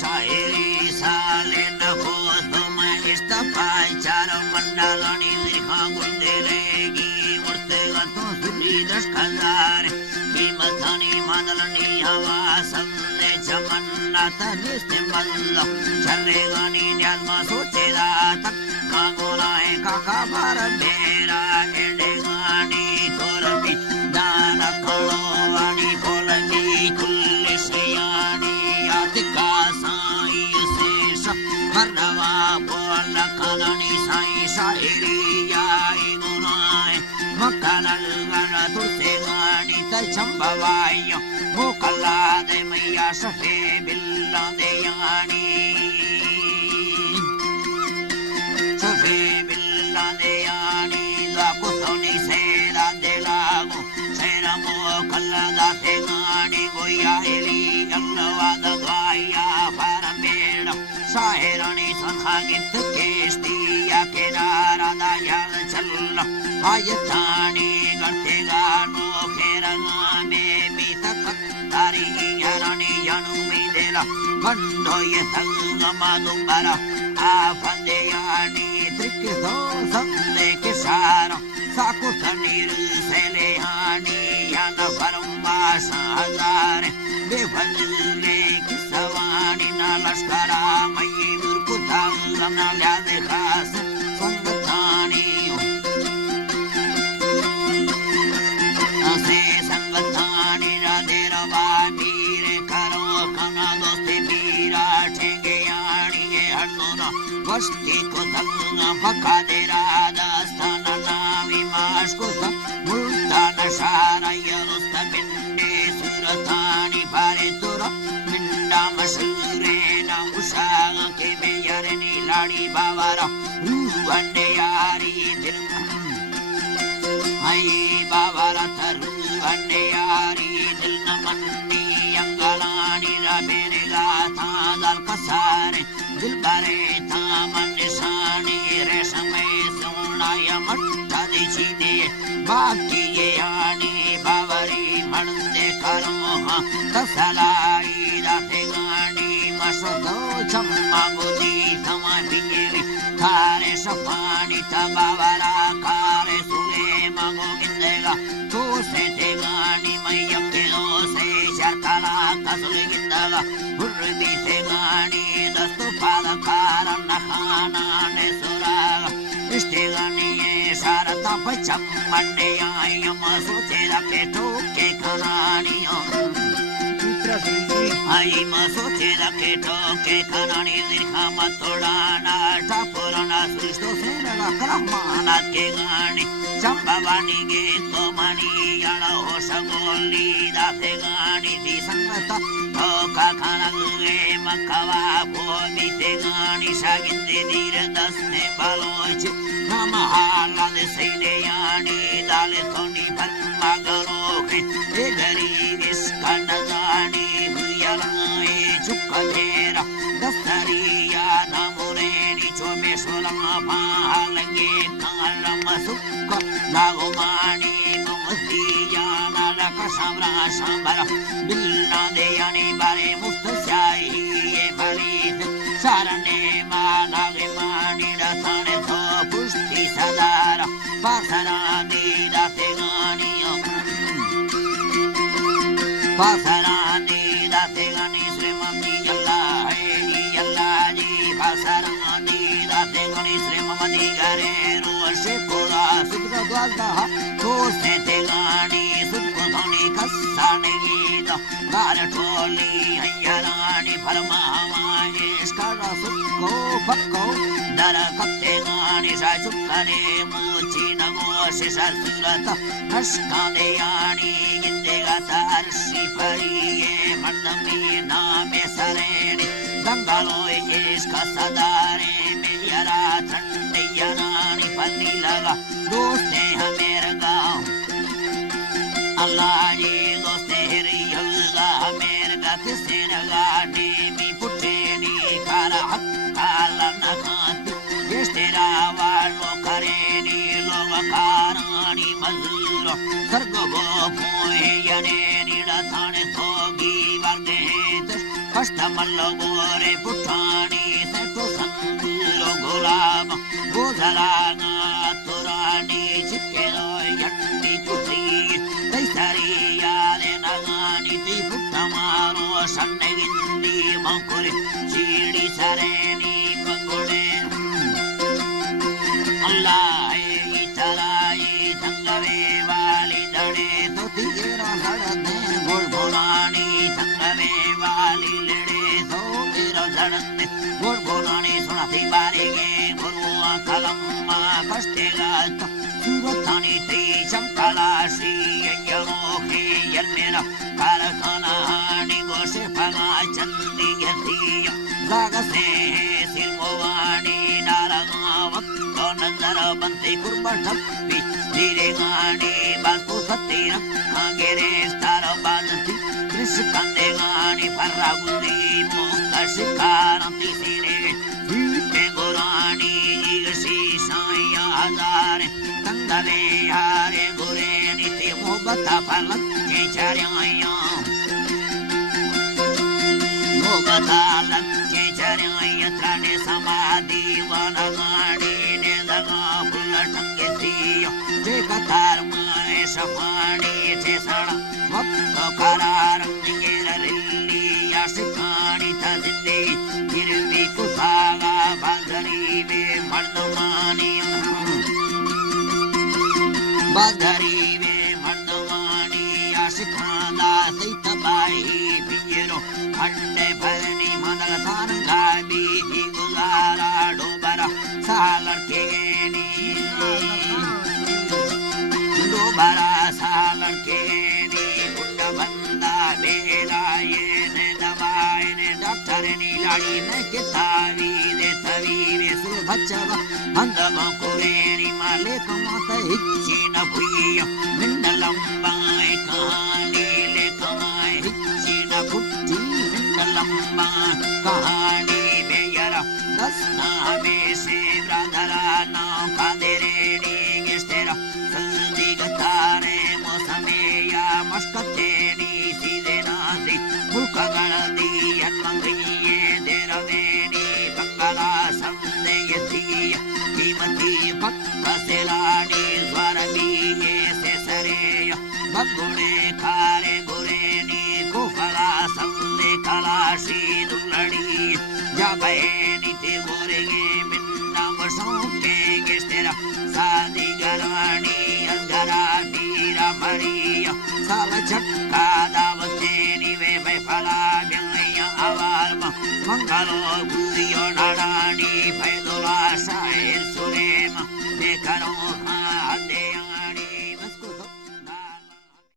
शायरी साले नफोस में इस्तफाई चार मंडलनी लिखा गुंदेलेगी मुर्ते गतो सुली दस खजारे कीमतनी मंडलनी हवा संदे चमन्ना तनिस्ते मल्लो चले गनी न्यालमा सोचेदा तक कागोलाए काका बार बेरा एंडे गानी तोरबी दाना कलो वानी बोलगी कुल्ली सियानी यातिका साई शेष मरवा बोल कलनी साई शायरी याई गुनाए मकनल गना तुसे गानी तचंबवायो मुकल्ला दे मैया शफे बिल्ला दे यानी शफे बिल्ला दे यानी दा कुतोनी सेरा दे लागो सेरा मुकल्ला दा फे गानी गोया एली अल्लाह दा गाया फरमेड़ा शायरानी सखागित केस्तिया केनारा दा याल चल्ला आयतानी गंते गानो खेरना में बीतक तारी यारानी यानु मिदेला मंडो ये संगमा दुंबरा आफंदे यानी त्रिकिसो संदे किशारो साकु तनीर सेले हानी याना फरमा साजारे बेफजले किसवानी ना लश्करा मई मुर्कुता गमना ल्यादे खास संगतानी असे संगतानी राधे रवा मीरे करो कना दोस्ते मीरा ठेंगे यानी ये हरदोना वस्ती को दंगा फका दे राजस्थान नामी माश को मुल्ता नशारा यरुस्त बिंडे सुरतानी भारे तुरा बिंडा मशूरे ना उषा के बेयरनी लाड़ी बावारा रूहने यारी दिल आई बाबारा थरू अन्ने यारी दिल न मन्नी अंगलानी रबेने गाथा दल कसारे दिल भरे था मन निशानी रेशमे सोना या मट्टा दिचीने बाकी ये आनी बावरी मंदे करो हाँ तसलाई दाते गानी मशोदो चम्मा गोदी थमा बिगेरी थारे शफानी तबावरा कारे सुले मगो गिंदेगा तो से ते गानी मैया के दो से शर्तला कसुल गिंदेगा हुर्बी से गानी दस्तु पाला कारण खाना ने सुरागा इष्टे गानी ये शारदा पचम मंडे आई हम सोचे रखे ठोके खानानियों आई मसोचे रखे ठोके खानानी लिखा मतोड़ा नाटा पुराना सृष्टो से लगा करमाना के गानी चंबावानी गे तो मनी याला हो सगोली दाते गानी दी संगता ठोका खाना गे मकवा भोमी ते गानी शागिंदे दीर दस्ते बालोच नमहाला दे सैदे यानी दाले थोनी भरमा गलोखे ए घरी इसका नगानी भुयलाए चुक्का तेरा दस्तरिया नामुरेनी चोमे सोला भालगे कालम सुक्का नागोमानी मुक्तिया नालका सामरा सामरा बिल्ला दे यानी बारे मुस्तशाही ये भलीत सारने मानागे मानी रथाने थो पुष्टि सदारा पासरा दे दाते गानियों पासरा दे दाते गानी श्रीमती यल्ला है यल्ला जी पासरा दे दाते गानी श्रीमती करे रोशे कोला सुबह द्वारा तो से ते गानी सुबह धोनी कसाने गीत बार टोली हयरानी फरमावाए स्कारा सुको पक्को दरा कत्ते गानी साचुकने मोची नगोशे सरसुरत नष्कादे यानी गिंदेगा तारशी परिये मर्दमी नामे सरेनी गंगालोए इसका सदारे मेरा ठंडे यानी पन्नी लगा दोस्ते हमें गाँव अल्लाह ये दोस्ते रियल्ला हमें गाते से नगाने मी पुटे नी कारा हक्काला नखाती तेरा वालो करेनी लोग कारानी मजूरो सर्गो भोए यने निड़ा थाने थोगी वर्दे कष्टमल्लगोरे पुठाणी सेठो संतुलो गुलाम गोधराना तुरानी चित्तेनो यंडी कुत्री तैसरी यादे नगानी ती पुट्टमारो सन्नेगिंदी मंकुरे चीड़ी सरेनी पंगुड़े अल्लाह इतलाई तंगवे वाली दड़े तो तीरा हड़ने बुलबुलानी तंगवे वाली लड़े तो तीरा हड़ने बुलबुलानी सुनाती बारेगे बुरुआ कलम्मा कष्टेगा तो सूरतानी ती चमकलाशी यरोखे यरमेरा कारखाना हानी गोशे फगा चंदी यतिया जागसे सिरमोवानी नारगावत तो नजर बनते कुर्बठप्पी धीरे गानी बाजू सत्तीर आगेरे स्टार बाजती कृष्ण कंदे गानी फर्रागुंदी मोक्ता शिकारांती सीने भीटे गोरानी जिगसी साया हजारे तंगवे हारे गोरे नीति मोहब्बता फलक के चरियाया मोहब्बता लग के चरियाया त्राणे समाधि वनगाड़ी ने दगा बुलटंगे सियो जे कतार माए सफानी चे सड़ा वक्त करार निगेर रिल्ली या सिखानी था जिंदे गिरवी कुसागा बाजरी में मर्दमानी बाजरी में मर्दमानी या सिखाना सैत बाई पिंजरो अंडे भरनी मदल सारंगा भी गुजारा डोबरा सालर के डोबरा सालर के गुंड बंदा बेला ये ने दवाई ने डॉक्टर नी लाड़ी में किताबी दे तवी में सुल बच्चा अंध बकुरेनी माले कमाता हिच्ची न भुइया मिंड लंबाई कहानी ले कमाए हिच्ची न कुट्टी मिंड लंबा कहानी बेयरा दसना में से ब्रादरा नाव का देरेनी गिस्तेरा संदी गतारे मौसमे या मस्कतेनी सीधे नादी मुल्का गणदी अन्मंगिये देरवेनी बंगला संदे यतिया कीमती पक्का सेलानी स्वरबीये से सरेया बगुड़े खारे गुरेनी कुफला संदे कलाशी दुलड़ी जबेनी ते गोरेगे मिन्ना वसोंके गेस्तेरा सादी गरानी अंजरा नीरा मरिया साल झटका दावतेनी वे फला बिल्लिया आवार मंगलो गुदियो